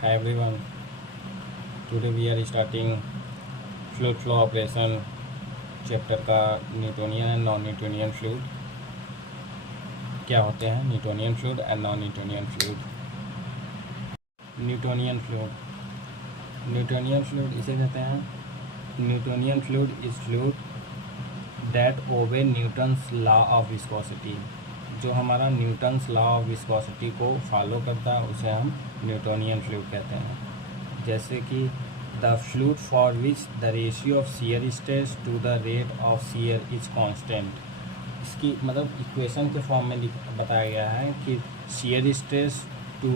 Hi everyone. Today we are starting fluid flow operation chapter का Newtonian and non Newtonian fluid क्या होते हैं, Newtonian fluid and non Newtonian fluid. Newtonian fluid इसे कहते हैं, Newtonian fluid is fluid that obey Newton's law of viscosity. जो हमारा Newton's law of viscosity को फॉलो करता है उसे हम न्यूटोनियन फ्लूइड कहते हैं। जैसे कि the fluid for which the ratio of shear stress to the rate of shear is constant. इसकी मतलब इक्वेशन के फॉर्म में बताया गया है कि shear stress to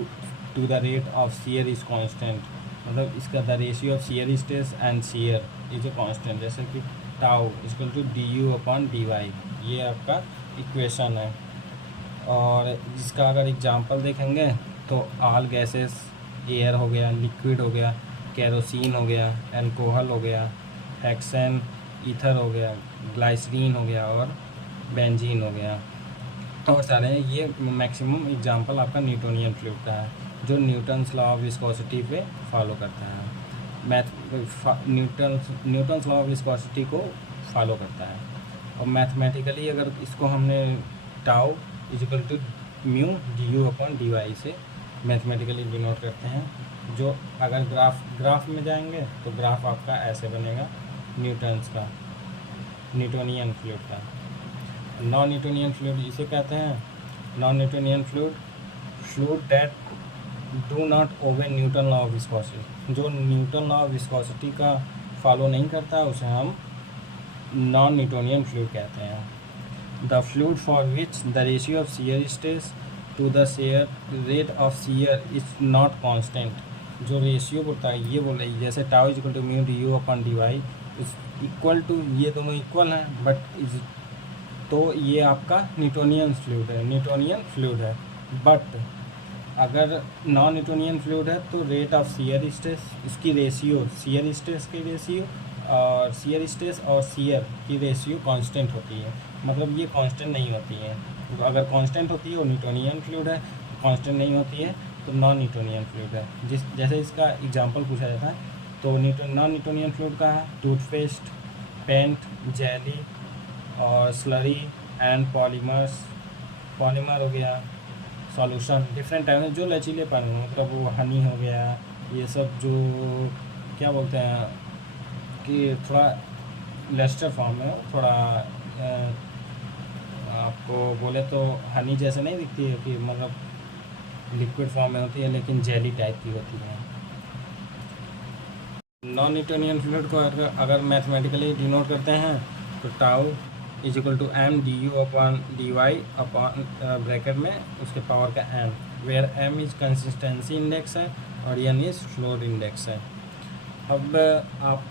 the rate of shear is constant, मतलब इसका the ratio of shear stress and shear is a constant. जैसे कि tau equal to D U upon D Y, ये आपका इक्वेशन है। और जिसका अगर एग्जांपल देखेंगे तो ऑल गैसेस, एयर हो गया, लिक्विड हो गया, केरोसिन हो गया, अल्कोहल हो गया, हेक्सेन, ईथर हो गया, ग्लाइसरीन हो गया और बेंजीन हो गया और सारे हैं। ये मैक्सिमम एग्जांपल आपका न्यूटोनियन फ्लूइड का है जो न्यूटन्स लॉ ऑफ विस्कोसिटी पे फॉलो करता है, न्यूटन्स लॉ ऑफ विस्कोसिटी को फॉलो करता है। और मैथमेटिकली अगर इसको हमने tau equal to mu D U upon D Y से मैथमेटिकली डिनोट करते हैं। जो अगर ग्राफ में जाएंगे तो ग्राफ आपका ऐसे बनेगा न्यूटन्स का, न्यूटोनियन फ्लूइड का। नॉन न्यूटोनियन फ्लूइड इसे कहते हैं, non Newtonian fluid that do not obey Newton law of viscosity. जो न्यूटन लॉ ऑफ विस्कोसिटी का फॉलो नहीं करता उसे हम नॉन न्यूटोनियन फ्लूइड कहते हैं। The fluid for which the ratio of shear stress to the share rate of shear is not constant. जो ratio बोलता है ये बोल रही है, जैसे tau is equal to mu D U upon D Y is equal to, ये दोनों इक्वल हैं बट इज, तो ये आपका न्यूटोनियन फ्लूइड है। बट अगर नॉन न्यूटोनियन फ्लूइड है तो रेट ऑफ शियर स्ट्रेस, इसकी रेशियो शियर स्ट्रेस की रेशियो और शियर स्ट्रेस और शियर की रेशियो कांस्टेंट होती है, मतलब ये कांस्टेंट नहीं होती है। तो अगर कांस्टेंट होती है वो न्यूटोनियन फ्लूइड है, कांस्टेंट नहीं होती है तो नॉन न्यूटोनियन फ्लूइड है। जैसे इसका एग्जांपल पूछा जाता है तो नॉन न्यूटोनियन फ्लूइड का है टूथपेस्ट, पेंट, जेली और स्लरी एंड पॉलीमर हो गया, सॉल्यूशन डिफरेंट टाइप में जो लचीलेपन हो, मतलब वो हनी हो गया, ये सब जो क्या बोलते हैं कि थोड़ा लेस्टर फॉर्म में हो, थोड़ा आपको बोले तो हनी जैसे नहीं दिखती है कि मतलब लिक्विड फॉर्म में होती है लेकिन जेली टाइप की होती है। नॉन न्यूटोनियन फ्लूइड को अगर मैथमेटिकली डिनोट करते हैं तो tau is equal to M D U upon D Y upon bracket में उसके पावर का M, where M is consistency index है और एन इज फ्लूइड इंडेक्स है। अब आप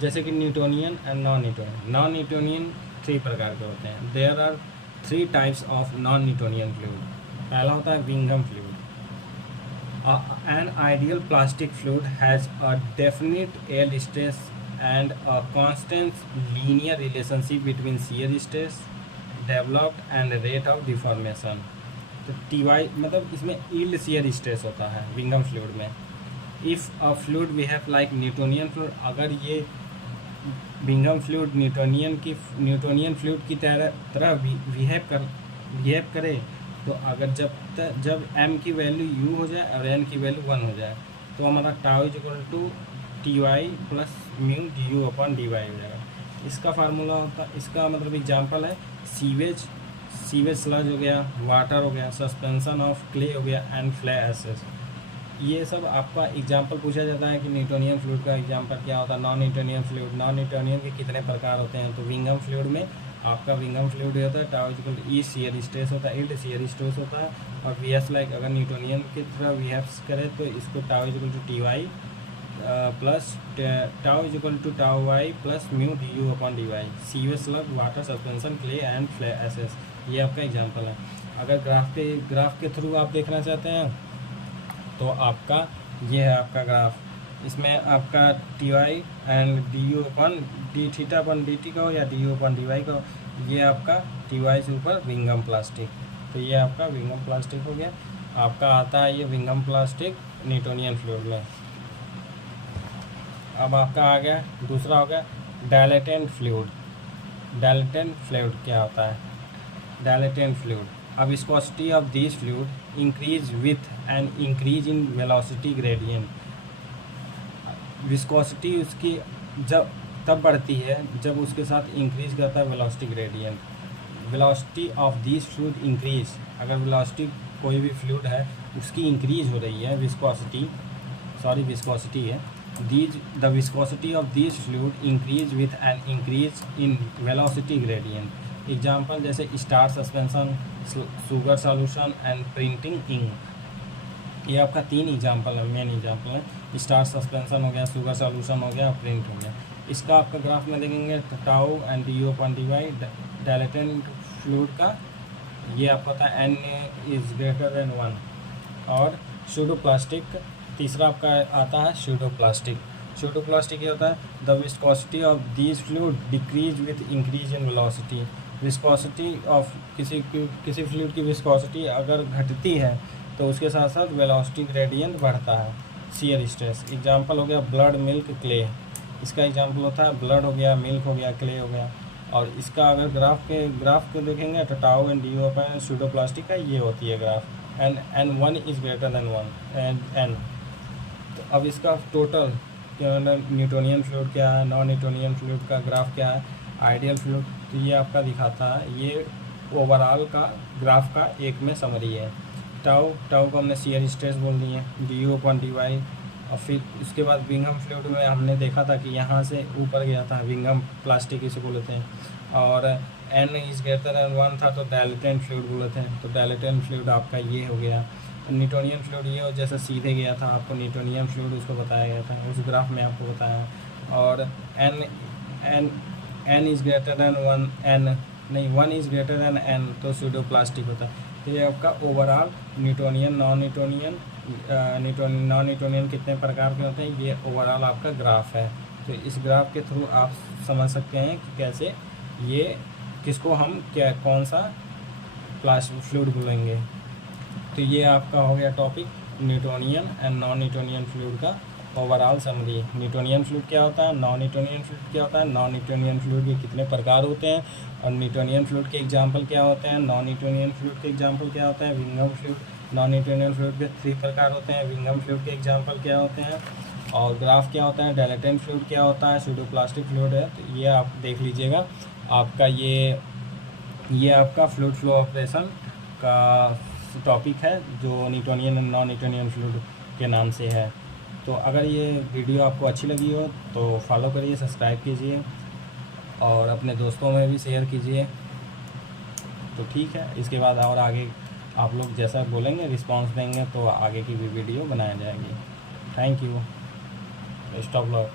जैसे कि न्यूटोनियन एंड नॉन न्यूटोनियन 3 प्रकार के होते हैं। There are 3 types of non Newtonian fluid. पहला होता है विंगम fluid. An ideal plastic fluid has a definite yield stress and a constant linear relationship between shear stress developed and rate of deformation. तो T Y मतलब इसमें yield shear stress होता है विंगम फ्लूइड में। If a fluid behave like Newtonian fluid, अगर ये विंगम fluid Newtonian fluid की तरह बिहेव करे तो अगर जब m की वैल्यू u हो जाए और n की वैल्यू 1 हो जाए तो हमारा tau is equal to T Y plus mu D U upon D Y हो जाएगा। इसका फार्मूला होता, इसका मतलब एग्जांपल है सीवेज स्लज हो गया, वाटर हो गया, सस्पेंशन ऑफ क्ले हो गया एंड फ्लाई एशेस। ये सब आपका एग्जांपल पूछा जाता है कि न्यूटोनियन फ्लूइड का एग्जांपल क्या होता है। Non Newtonian fluid, non Newtonian के कितने प्रकार होते हैं तो विंगम फ्लूइड में आपका विंगम फ्लूइड होता है tau equal to E shear stress होता है, इल्ड शियर स्ट्रेस होता है और वी एस लाइक अगर न्यूटोनियन की तरह बिहेव करे तो इसको tau equal to T Y plus tau equal to tau Y plus mu D U upon D Y. Sewage sludge, water, suspension, clay and fly ashes, ये आपका example है। अगर ग्राफ के थ्रू आप देखना चाहते हैं तो आपका ये है आपका ग्राफ, इसमें आपका T Y and D U upon D theta upon D T का हो या D U upon D Y का हो, ये आपका टी वाई से ऊपर विंगम प्लास्टिक, तो ये आपका विंगम प्लास्टिक हो गया। आपका आता है ये विंगम प्लास्टिक न्यूटोनियन फ्लूइड में। अब आपका आ गया दूसरा हो गया डायलेटेंट फ्लूइड। डायलेटेंट फ्लूइड क्या होता है? डायलेटेंट फ्लूइड, अब viscosity of this fluid increase with an increase in velocity gradient. Viscosity उसकी जब तब बढ़ती है जब उसके साथ इंक्रीज करता है velocity gradient. Velocity of this fluid increase, अगर वेलोसिटी कोई भी फ्लूइड है उसकी इंक्रीज हो रही है, विस्कोसिटी है, the viscosity of this fluid increase with an increase in velocity gradient. Example जैसे starch suspension, sugar solution and printing ink. ये आपका 3 एग्जाम्पल है, मेन एग्जाम्पल है। स्टार सस्पेंशन हो गया, शुगर सॉल्यूशन हो गया और प्रिंट हो गया। इसका आपका ग्राफ में देखेंगे tau and D upon D Y dilatant fluid का, ये आपको पता है n इज़ ग्रेटर देन 1। और सूडोप्लास्टिक तीसरा आपका आता है सूडोप्लास्टिक। सूडोप्लास्टिक ये होता है the viscosity of these fluid decrease with increase in velocity. Viscosity of किसी फ्लूइड की विस्कोसिटी अगर घटती है तो उसके साथ साथ वेलोसिटी ग्रेडियंट बढ़ता है। शियर स्ट्रेस एग्जांपल हो गया ब्लड, मिल्क, क्ले। इसका एग्जांपल होता है ब्लड हो गया, मिल्क हो गया, क्ले हो गया। और इसका अगर ग्राफ को देखेंगे तो tau and D upon pseudoplastic का ये होती है graph, and 1 is greater than 1 and n। तो अब इसका टोटल न्यूटोनियन फ्लूइड क्या है, नॉन न्यूटोनियन फ्लूइड का ग्राफ क्या है, आइडियल फ्लूइड, तो ये आपका दिखाता है। ये ओवरऑल का ग्राफ का एक में समरी है। टाउ को हमने शियर स्ट्रेस बोल दिए, डी अपॉन डी वाई। और फिर उसके बाद विंगम फ्लूइड में हमने देखा था कि यहाँ से ऊपर गया था, विंगम प्लास्टिक इसे बोलते हैं। और n इज़ ग्रेटर देन 1 था तो डायलेटेंट फ्लूइड बोलते हैं। तो डायलेटेंट फ्लूइड आपका ये हो गया। न्यूटोनियन फ्लूइड ये हो जैसे सीधे गया था, आपको न्यूटोनियन फ्लूइड उसको बताया गया था, उस ग्राफ में आपको बताया। और n is greater than 1 is greater than n तो सूडोप्लास्टिक होता है। तो ये आपका ओवरऑल न्यूटोनियन, नॉन न्यूटोनियन कितने प्रकार के होते हैं, ये ओवरऑल आपका ग्राफ है। तो इस ग्राफ के थ्रू आप समझ सकते हैं कि कैसे ये किसको हम कौन सा प्लास्टिक फ्लूइड बोलेंगे। तो ये आपका हो गया topic Newtonian and non Newtonian fluid का ओवरऑल समरी। न्यूटोनियन फ्लूइड क्या होता है, नॉन न्यूटोनियन फ्लूइड क्या होता है, नॉन न्यूटोनियन फ्लूइड के कितने प्रकार होते हैं, और न्यूटोनियन फ्लूइड के एग्जांपल क्या होते हैं, नॉन न्यूटोनियन फ्लूइड के एग्जांपल क्या होते हैं, विंगम फ्लूइड। नॉन न्यूटोनियन फ्लूइड के 3 प्रकार होते हैं, विंगम फ्लूइड के एग्जांपल क्या होते हैं, और ग्राफ क्या होता है, डायलेटेंट फ्लूइड क्या होता है, सूडोप्लास्टिक फ्लूइड है। तो ये आप देख लीजिएगा। आपका ये आपका फ्लूइड फ्लो ऑपरेशन का टॉपिक है जो Newtonian and non Newtonian fluid के नाम से है। तो अगर ये वीडियो आपको अच्छी लगी हो तो फॉलो करिए, सब्सक्राइब कीजिए और अपने दोस्तों में भी शेयर कीजिए। तो ठीक है, इसके बाद और आगे आप लोग जैसा बोलेंगे रिस्पांस देंगे तो आगे की भी वीडियो बनाई जाएगी। Thank you. Stop lock.